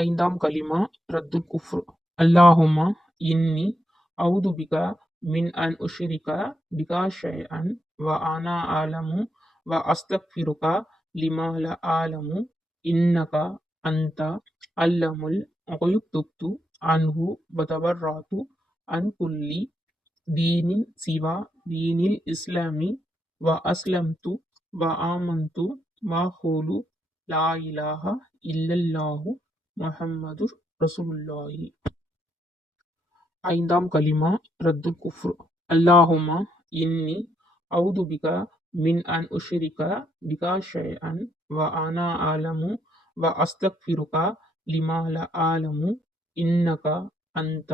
ஐந்தாம் கலிமா ரத்துல் குஃப்ர். அல்லாஹும்ம இன்னி அவுது பிக மின் அன் உஷ்ரிக பிகா ஷைஅன் வ அனா ஆலமு வ அஸ்தக்ஃபிருக லிமா லா ஆலமு இன்னக அன்த அல்லமுல் குயூப். துப்து அன்ஹு வ தபர்ராது அன் குல்லி தீனின் சிவா தீனில் இஸ்லாமி வ அஸ்லம்து வ ஆமன்து மா ஹூலு லா இலாஹ இல்லல்லாஹு முஹம்மதுர் ரசூலுல்லாஹி. ஐந்தாம் கலிமா ரத்துல் குஃப்ர். அல்லாஹும்ம இன்னி அவுது பிக மின் அன் உஷ்ரிக பிகா ஷைஅன் வ அனா ஆலமு வ அஸ்தக்ஃபிருக லிமா லா ஆலமு இன்னக அன்த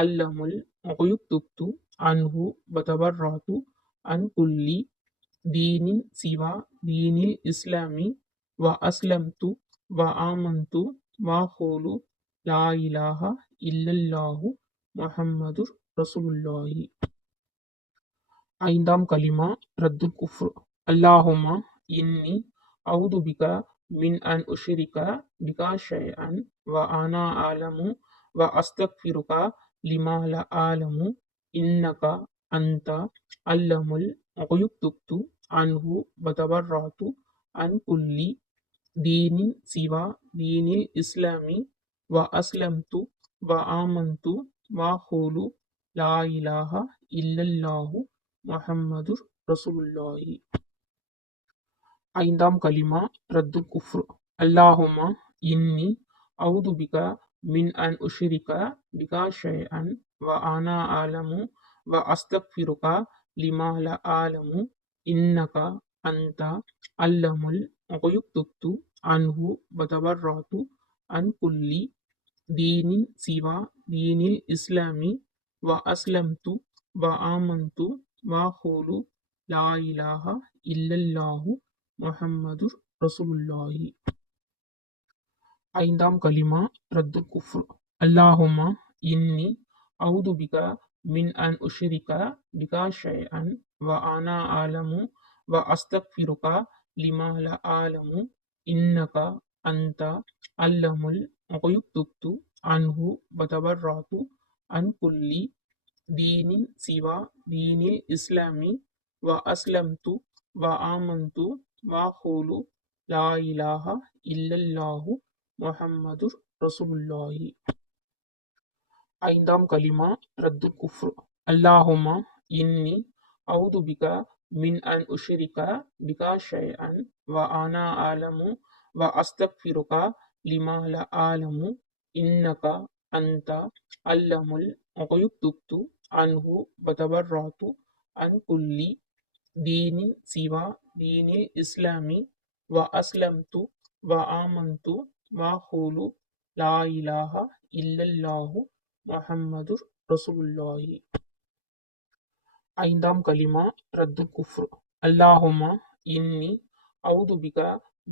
அல்லமுல் குயூப். துப்து அன்ஹு வ தபர்ராது அன் குல்லி தீனின் சிவா தீனில் இஸ்லாமி வ அஸ்லம்து வ ஆமன்து மா ஹூலு லா இலாஹ இல்லல்லாஹு முஹம்மதுர் ரசூலுல்லாஹி. ஐந்தாம் கலிமா ரத்துல் குஃப்ர். அல்லாஹும்ம இன்னி அவுது பிக மின் அன் உஷ்ரிக பிகா ஷைஅன் வ அனா ஆலமு வ அஸ்தக்ஃபிருக லிமா லா ஆலமு இன்னக அன்த அல்லமுல் குயூப். துப்து அன்ஹு வ தபர்ராது அன் குல்லி தீனின் சிவா தீனில் இஸ்லாமி வ அஸ்லம்து வ ஆமன்து மா ஹூலு லா இலாஹ இல்லல்லாஹு முஹம்மதுர் ரசூலுல்லாஹி. ஐந்தாம் கலிமா ரத்துல் குஃப்ர். அல்லாஹும்ம இன்னி அவுது பிக மின் அன் உஷ்ரிக பிகா ஷைஅன் வ அனா ஆலமு வ அஸ்தக்ஃபிருக லிமா லா ஆலமு இன்னக அன்த அல்லமுல் குயூப். துப்து அன்ஹு வ தபர்ராது அன் குல்லி தீனின் சிவா தீனில் இஸ்லாமி வ அஸ்லம்து வ ஆமன்து மா ஹூலு லா இலாஹ இல்லல்லாஹு முஹம்மதுர் ரசூலுல்லாஹி. ஐந்தாம் கலிமா ரத்துல் குஃப்ர். அல்லாஹும்ம இன்னி அவுது பிக மின் அன் உஷ்ரிக பிகா ஷைஅன் வ அனா ஆலமு வ அஸ்தக்ஃபிருக லிமா லா ஆலமு இன்னக அன்த அல்லமுல் குயூப். துப்து அன்ஹு வ தபர்ராது அன் குல்லி தீனின் சிவா தீனில் இஸ்லாமி வ அஸ்லம்து வ ஆமன்து மா ஹூலு லா இலாஹ இல்லல்லாஹு முஹம்மதுர் ரசூலுல்லாஹி. ஐந்தாம் கலிமா ரத்துல் குஃப்ர். அல்லாஹும்ம இன்னி அவுது பிக மின் அன் உஷ்ரிக பிகா ஷைஅன் வ அனா ஆலமு வ அஸ்தக்ஃபிருக லிமா லா ஆலமு இன்னக அன்த அல்லமுல் குயூப். துப்து அன்ஹு வ தபர்ராது அன் குல்லி தீனின் சிவா தீனில் இஸ்லாமி வ அஸ்லம்து வ ஆமன்து மா ஹூலு லா இலாஹ இல்லல்லாஹு முஹம்மதுர் ரசூலுல்லாஹி. ஐந்தாம் கலிமா ரத்துல் குஃப்ர். அல்லாஹும்ம இன்னி அவுது பிக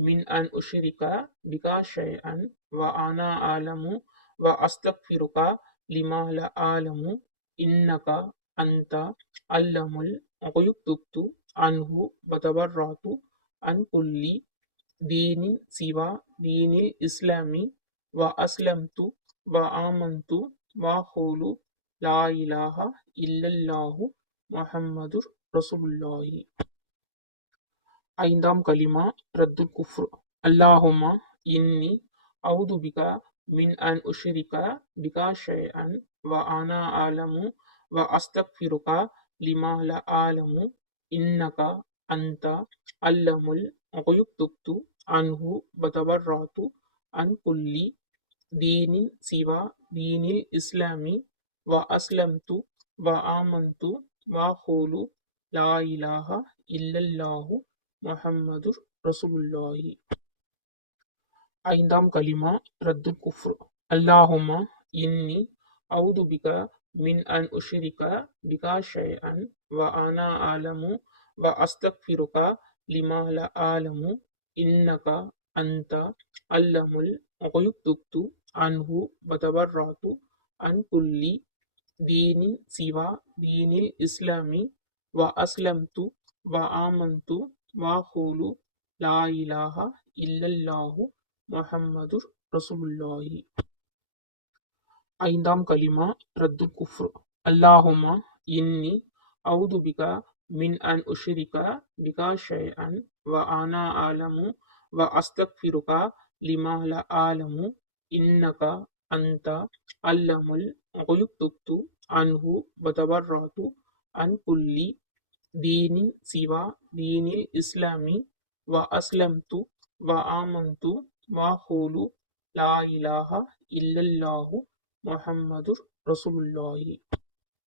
மின் அன் உஷ்ரிக பிகா ஷைஅன் வ அனா ஆலமு வ அஸ்தக்ஃபிருக லிமா லா ஆலமு இன்னக அன்த அல்லமுல் குயூப். துப்து அன்ஹு வ தபர்ராது அன் குல்லி தீனின் சிவா தீனில் இஸ்லாமி வ அஸ்லம்து வ ஆமன்து மா ஹூலு லா இலாஹ இல்லல்லாஹு முஹம்மதுர் ரசூலுல்லாஹி. ஐந்தாம் கலிமா ரத்துல் குஃப்ர். அல்லாஹும்ம இன்னி அவுது பிக மின் அன் உஷ்ரிக பிகா ஷைஅன் வ அனா ஆலமு வ அஸ்தக்ஃபிருக லிமா லா ஆலமு இன்னக அன்த அல்லமுல் குயூப். துப்து அன்ஹு வ தபர்ராது அன் குல்லி தீனின் சிவா தீனில் இஸ்லாமி வ அஸ்லம்து வ ஆமன்து மா ஹூலு லா இலாஹ இல்லல்லாஹு முஹம்மதுர் ரசூலுல்லாஹி. ஐந்தாம் கலிமா ரத்துல் குஃப்ர். அல்லாஹும்ம இன்னி அவுது பிக மின் அன் உஷ்ரிக பிகா ஷைஅன் வ அனா ஆலமு வ அஸ்தக்ஃபிருக லிமா லா ஆலமு இன்னக அன்த அல்லமுல் குயூப். துப்து அன்ஹு வ தபர்ராது அன் குல்லி தீனின் சிவா தீனில் இஸ்லாமி வ அஸ்லம்து வ ஆமன்து மா ஹூலு லா இலாஹ இல்லல்லாஹு முஹம்மதுர் ரசூலுல்லாஹி. ஐந்தாம் கலிமா ரத்துல் குஃப்ர். அல்லாஹும்ம இன்னி அவுது பிக மின் அன் உஷ்ரிக பிகா ஷைஅன் வ அனா ஆலமு வ அஸ்தக்ஃபிருக லிமா லா ஆலமு இன்னக அன்த அல்லமுல் குயுப் துப்து அன்ஹு வ தபர்ராது அன் குல்லி தீனின் சிவா தீனில் இஸ்லாமி வ அஸ்லம்து வ ஆமன்து வ ஹூலு லா இலாஹ இல்லல்லாஹு முஹம்மதுர் ரசூலுல்லாஹி.